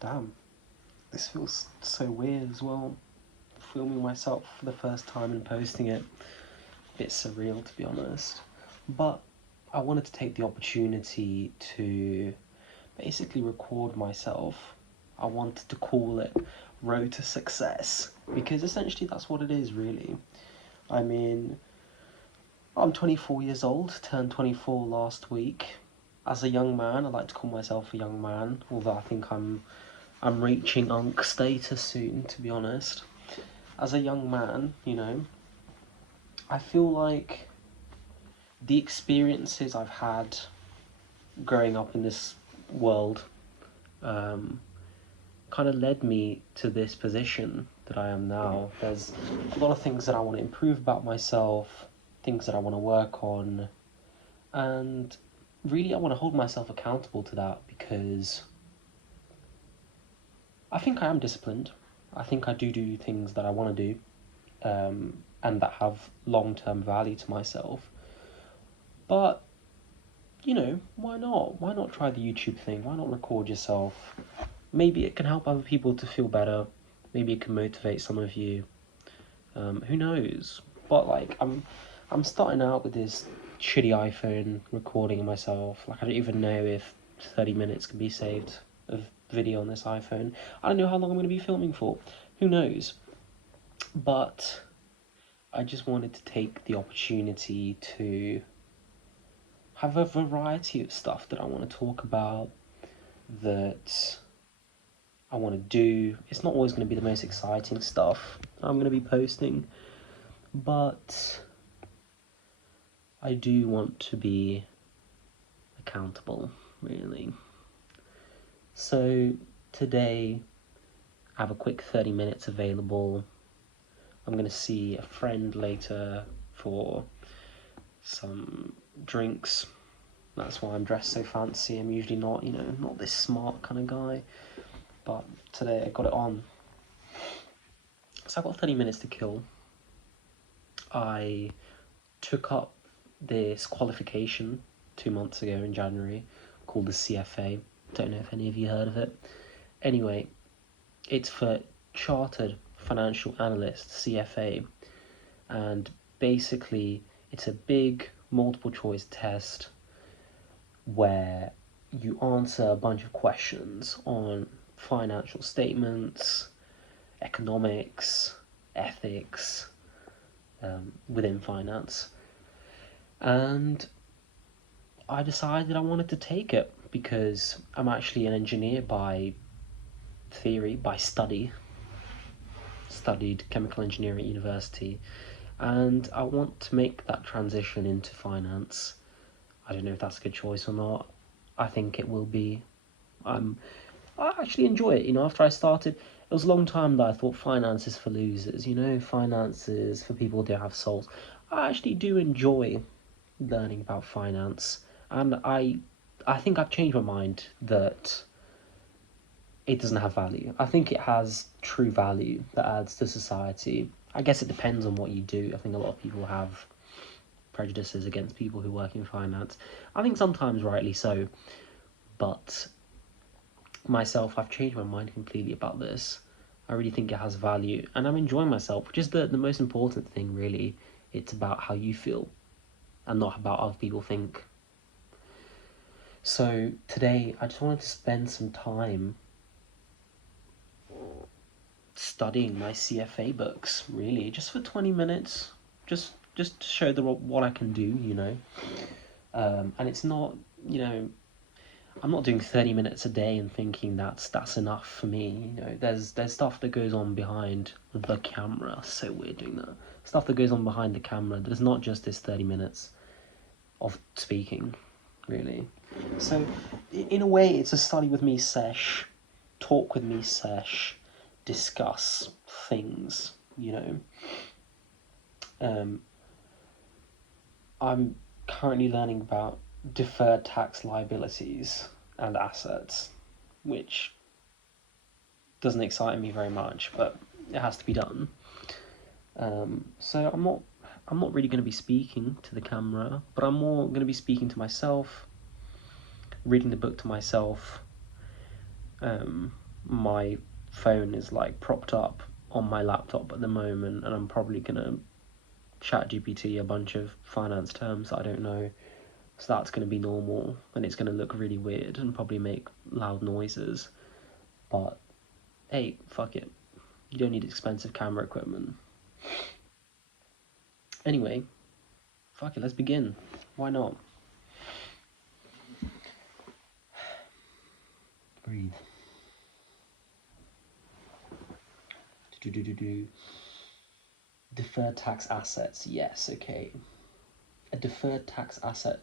Damn, this feels so weird as well. Filming myself for the first time and posting it. A bit surreal, to be honest. But I wanted to take the opportunity to basically record myself. I wanted to call it Road to Success, because essentially that's what it is, really. I mean, I'm 24 years old, turned 24 last week. As a young man, I like to call myself a young man, although I think I'm reaching unk status soon, to be honest. As a young man, I feel like the experiences I've had growing up in this world kind of led me to this position that I am now. There's a lot of things that I want to improve about myself, things that I want to work on, and really I want to hold myself accountable to that, because I think I am disciplined. I think I do things that I want to do, and that have long-term value to myself. But, why not? Why not try the YouTube thing? Why not record yourself? Maybe it can help other people to feel better. Maybe it can motivate some of you. Who knows? But like, I'm starting out with this shitty iPhone recording myself. Like, I don't even know if 30 minutes can be saved of video on this iPhone. I don't know how long I'm going to be filming for. Who knows? But I just wanted to take the opportunity to have a variety of stuff that I want to talk about, that I want to do. It's not always going to be the most exciting stuff I'm going to be posting, but I do want to be accountable, really. So today I have a quick 30 minutes available. I'm going to see a friend later for some drinks. That's why I'm dressed so fancy. I'm usually not, not this smart kind of guy, but today I got it on. So I've got 30 minutes to kill. I took up this qualification 2 months ago in January called the CFA. Don't know if any of you heard of it. Anyway, it's for Chartered Financial Analyst, CFA, and basically it's a big multiple choice test where you answer a bunch of questions on financial statements, economics, ethics, within finance. And I decided I wanted to take it because I'm actually an engineer by theory, by study. Studied chemical engineering at university, and I want to make that transition into finance. I don't know if that's a good choice or not. I think it will be. I actually enjoy it. After I started, it was a long time that I thought finance is for losers. Finance is for people who don't have souls. I actually do enjoy learning about finance, and I think I've changed my mind that it doesn't have value. I think it has true value that adds to society. I guess it depends on what you do. I think a lot of people have prejudices against people who work in finance. I think sometimes rightly so, but myself, I've changed my mind completely about this. I really think it has value, and I'm enjoying myself, which is the most important thing, really. It's about how you feel, and not about how other people think. So today, I just wanted to spend some time studying my CFA books, really, just for 20 minutes, just to show what I can do, and it's not, I'm not doing 30 minutes a day and thinking that's enough for me. There's stuff that goes on behind the camera. So weird doing that. Stuff that goes on behind the camera. There's not just this 30 minutes of speaking, really. So in a way, it's a study with me sesh, talk with me sesh, discuss things, I'm currently learning about deferred tax liabilities and assets, which doesn't excite me very much, but it has to be done. So I'm not really going to be speaking to the camera, but I'm more going to be speaking to myself, reading the book to myself, my phone is like propped up on my laptop at the moment, and I'm probably gonna chat GPT a bunch of finance terms that I don't know. So that's gonna be normal, and it's gonna look really weird and probably make loud noises. But hey, fuck it. You don't need expensive camera equipment. Anyway, fuck it, let's begin. Why not? Breathe. Do. Deferred tax assets, yes, okay. A deferred tax asset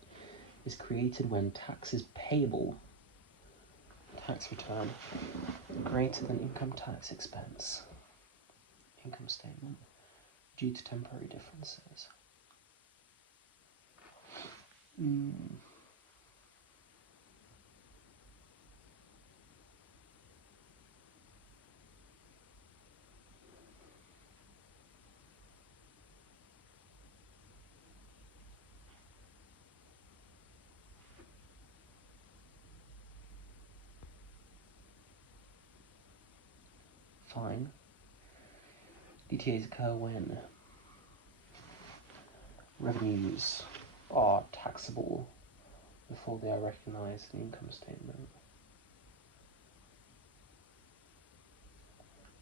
is created when tax is payable, tax return, greater than income tax expense, income statement, due to temporary differences. Fine. DTAs occur when revenues are taxable before they are recognised in the income statement.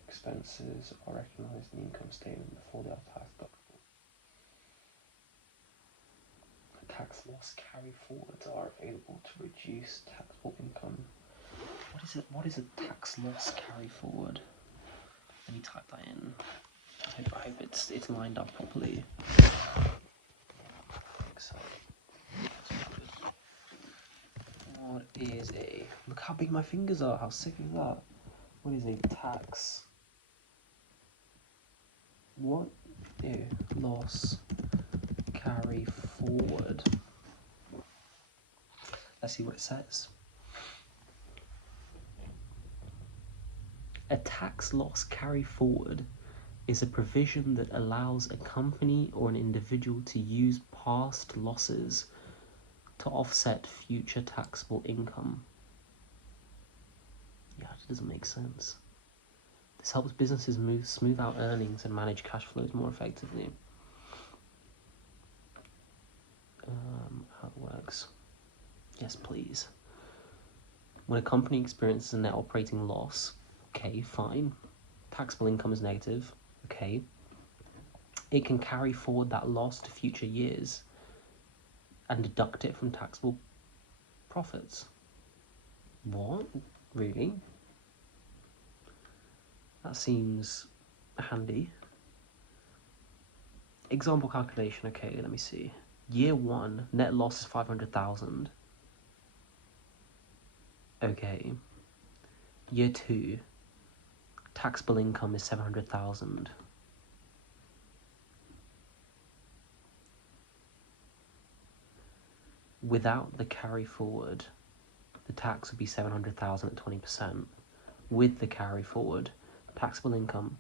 Expenses are recognised in the income statement before they are tax deductible. Tax loss carry forwards are available to reduce taxable income. What is it? What is a tax loss carry forward? Let me type that in. I hope it's lined up properly. So, what is a... Look how big my fingers are. How sick is that? What is a tax... What? Ew. Loss carry forward. Let's see what it says. A tax loss carry forward is a provision that allows a company or an individual to use past losses to offset future taxable income. Yeah, it doesn't make sense. This helps businesses smooth out earnings and manage cash flows more effectively. How it works. Yes, please. When a company experiences a net operating loss, okay, fine. Taxable income is negative, okay. It can carry forward that loss to future years and deduct it from taxable profits. What? Really? That seems handy. Example calculation, okay, let me see. Year 1, net loss is 500,000. Okay. Year 2, taxable income is 700,000. Without the carry forward, the tax would be 700,000 at 20%. With the carry forward, taxable income,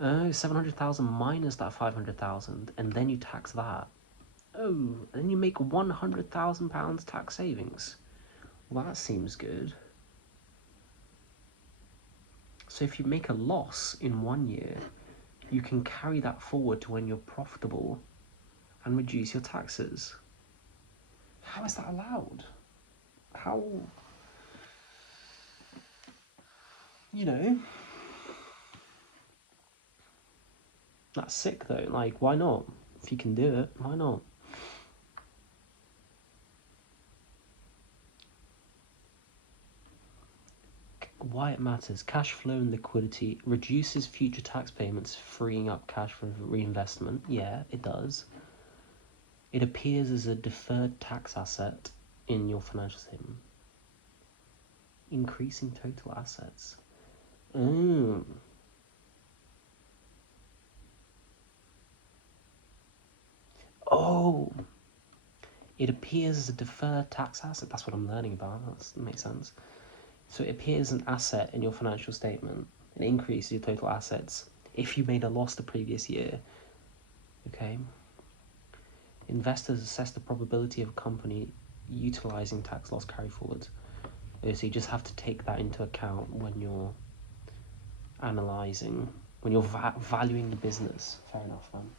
700,000 minus that 500,000, and then you tax that. Oh, and then you make £100,000 tax savings. Well, that seems good. So if you make a loss in 1 year, you can carry that forward to when you're profitable and reduce your taxes. How is that allowed? How... You know... That's sick though, like, why not? If you can do it, why not? Why it matters. Cash flow and liquidity reduces future tax payments, freeing up cash for reinvestment. Yeah, it does. It appears as a deferred tax asset in your financial statement. Increasing total assets. Oh! It appears as a deferred tax asset. That's what I'm learning about. That makes sense. So it appears as an asset in your financial statement. It increases your total assets if you made a loss the previous year. Okay? Investors assess the probability of a company utilizing tax loss carry forwards. So you just have to take that into account when you're analysing, when you're valuing the business. Fair enough, man.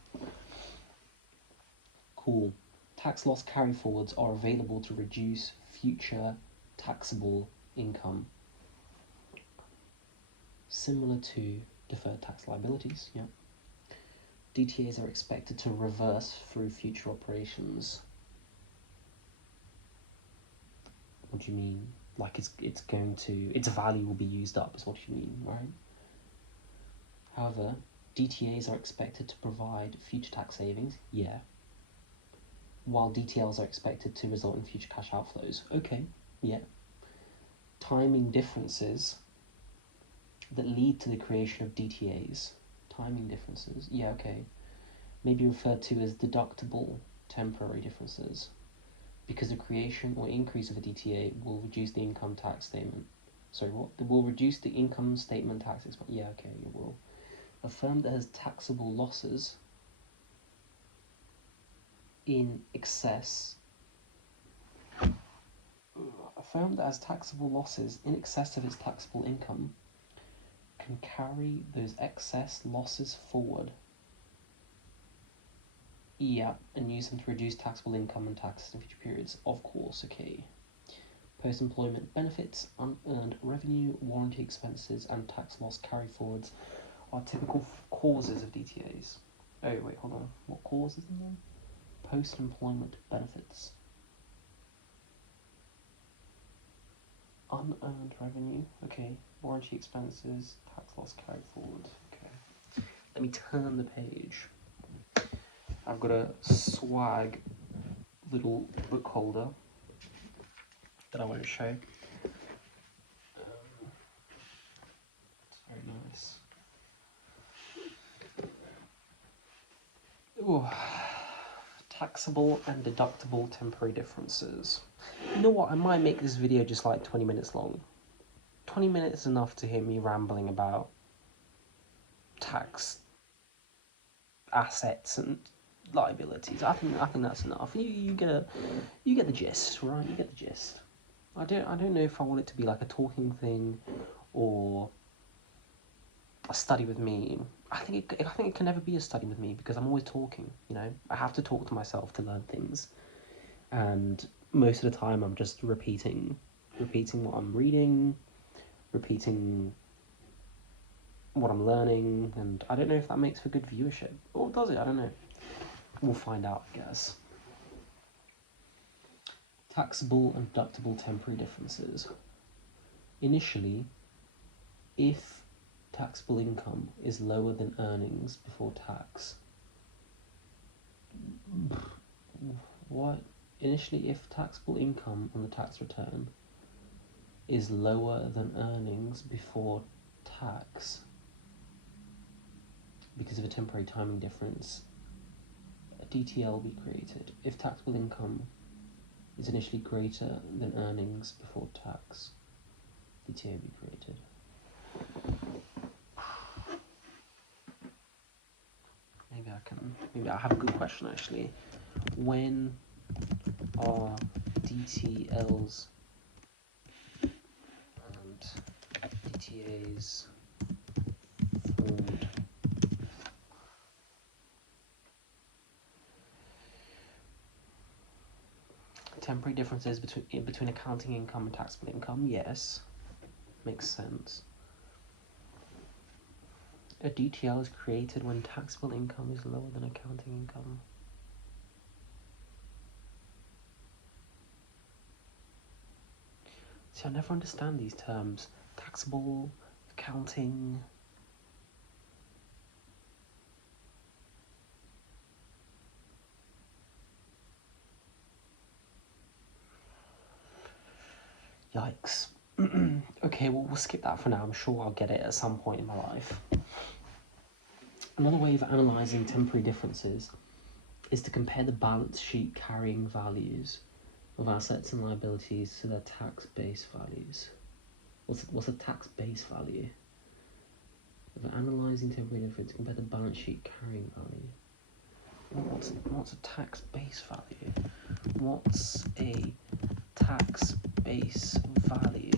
Cool. Tax loss carryforwards are available to reduce future taxable income. Similar to deferred tax liabilities, yeah. DTAs are expected to reverse through future operations. What do you mean? Like it's going to, its value will be used up, is what you mean, right? However, DTAs are expected to provide future tax savings, yeah. While DTLs are expected to result in future cash outflows, okay, yeah. Timing differences that lead to the creation of DTAs, timing differences, yeah, okay, may be referred to as deductible temporary differences, because the creation or increase of a DTA will reduce the income tax statement. Sorry, what? It will reduce the income statement tax expense. Yeah, okay, it will. A firm that has taxable losses in excess. A firm that has taxable losses in excess of its taxable income can carry those excess losses forward. Yeah, and use them to reduce taxable income and taxes in future periods. Of course, okay. Post-employment benefits, unearned revenue, warranty expenses, and tax loss carryforwards are typical causes of DTAs. Oh, wait, hold on. What causes them then? Post-employment benefits. Unearned revenue, okay. Warranty expenses, tax loss carryforward, okay. Let me turn the page. I've got a swag little book holder that I want to show. It's very nice. Ooh. Taxable and deductible temporary differences. You know what, I might make this video just like 20 minutes long. 20 minutes is enough to hear me rambling about tax assets and liabilities. I think that's enough. You get the gist, right? You get the gist. I don't know if I want it to be like a talking thing or a study with me. I think it can never be a study with me because I'm always talking, you know. I have to talk to myself to learn things. And most of the time I'm just repeating what I'm reading, repeating what I'm learning, and I don't know if that makes for good viewership. Or does it? I don't know. We'll find out, I guess. Taxable and deductible temporary differences. Initially, if taxable income is lower than earnings before tax, what? Initially, if taxable income on the tax return is lower than earnings before tax because of a temporary timing difference, a DTL will be created. If taxable income is initially greater than earnings before tax, DTA will be created. Maybe I have a good question actually. When are DTLs and DTAs formed? Temporary differences between accounting income and taxable income, yes, makes sense. A DTL is created when taxable income is lower than accounting income. See, I never understand these terms. Taxable, accounting. Yikes. Okay, well, we'll skip that for now. I'm sure I'll get it at some point in my life. Another way of analysing temporary differences is to compare the balance sheet carrying values of assets and liabilities to their tax base values. What's a tax base value? If analysing temporary difference, compare the balance sheet carrying value. What's a tax base value? What's a tax base value?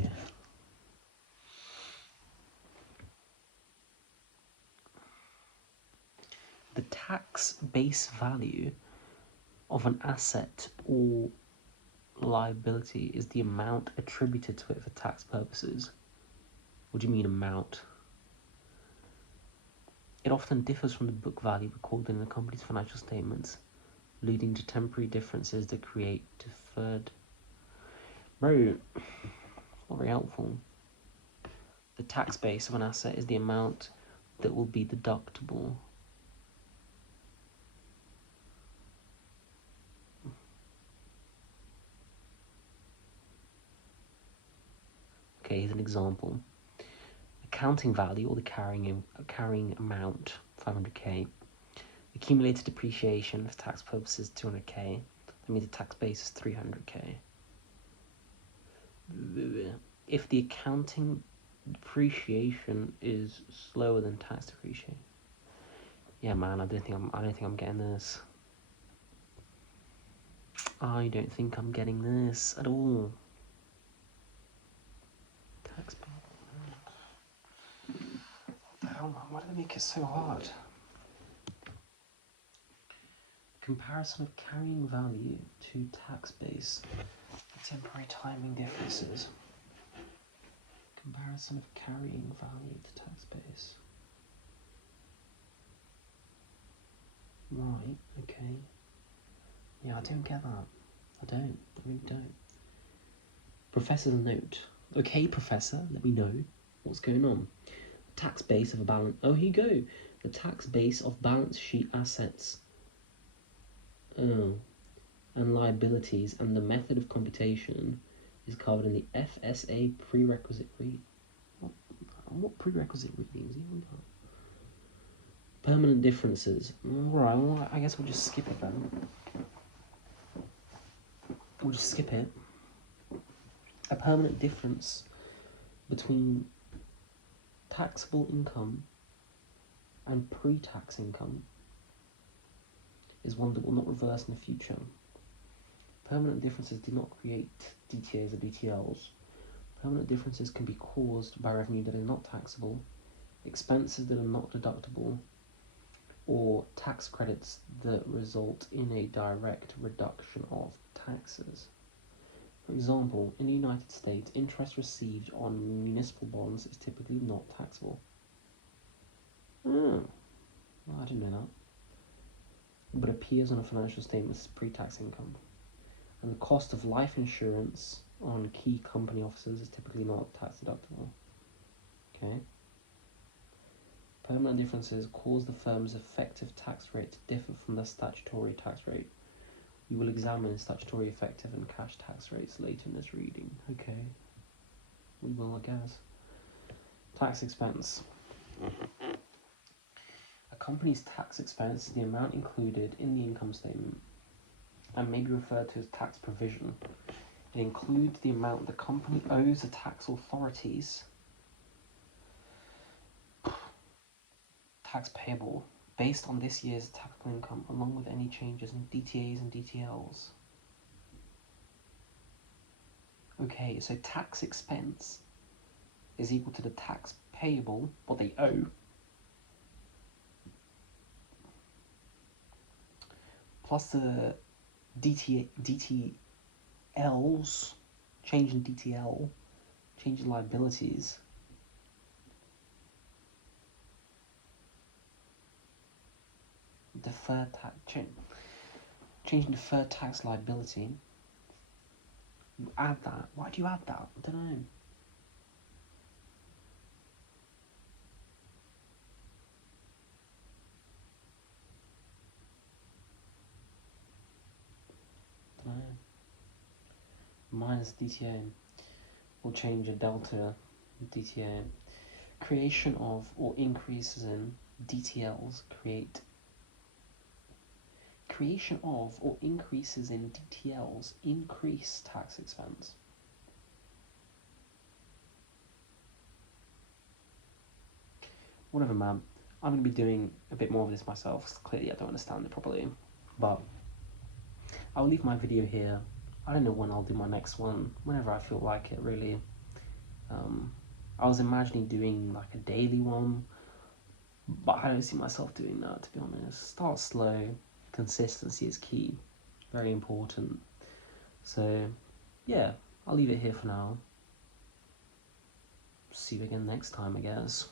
the tax base value of an asset or liability is the amount attributed to it for tax purposes. What do you mean amount? It often differs from the book value recorded in the company's financial statements, leading to temporary differences that create deferred. Bro, it's not very helpful. The tax base of an asset is the amount that will be deductible. Okay, here's an example. Accounting value, or the carrying amount, 500k. Accumulated depreciation for tax purposes, 200k. That means the tax base is 300k. If the accounting depreciation is slower than tax depreciation, yeah, man, I don't think I'm getting this. I don't think I'm getting this at all. Tax. What the hell, man? Why do they make it so hard? Comparison of carrying value to tax base. Temporary timing differences. Comparison of carrying value to tax base. Right, okay. Yeah, I don't get that. I really don't. Professor's note. Okay, professor, let me know what's going on. The tax base of a balance. Oh, here you go. The tax base of balance sheet assets. Oh. And liabilities, and the method of computation is covered in the FSA prerequisite read. What prerequisite readings even got? Permanent differences. Right, well, I guess we'll just skip it then. We'll just skip it. A permanent difference between taxable income and pre-tax income is one that will not reverse in the future. Permanent differences do not create DTAs or DTLs. Permanent differences can be caused by revenue that is not taxable, expenses that are not deductible, or tax credits that result in a direct reduction of taxes. For example, in the United States, interest received on municipal bonds is typically not taxable. Well, I didn't know that. But appears on a financial statement as pre-tax income. And the cost of life insurance on key company officers is typically not tax deductible. Okay. Permanent differences cause the firm's effective tax rate to differ from the statutory tax rate. We will examine statutory effective and cash tax rates later in this reading. Okay. We will, I guess. Tax expense. A company's tax expense is the amount included in the income statement and may be referred to as tax provision. It includes the amount the company owes the tax authorities, tax payable, based on this year's taxable income, along with any changes in DTAs and DTLs. Okay, so tax expense is equal to the tax payable, what they owe, plus the DTLs, change in DTL, change in liabilities, deferred tax, change in deferred tax liability. You add that. Why do you add that? I don't know. Minus DTA will change a delta DTA. Creation of or increases in DTLs creation of or increases in DTLs increase tax expense. Whatever, man. I'm going to be doing a bit more of this myself, because clearly I don't understand it properly. But I'll leave my video here. I don't know when I'll do my next one, whenever I feel like it, really. I was imagining doing like a daily one, but I don't see myself doing that, to be honest. Start slow, consistency is key, very important. So, yeah, I'll leave it here for now. See you again next time, I guess.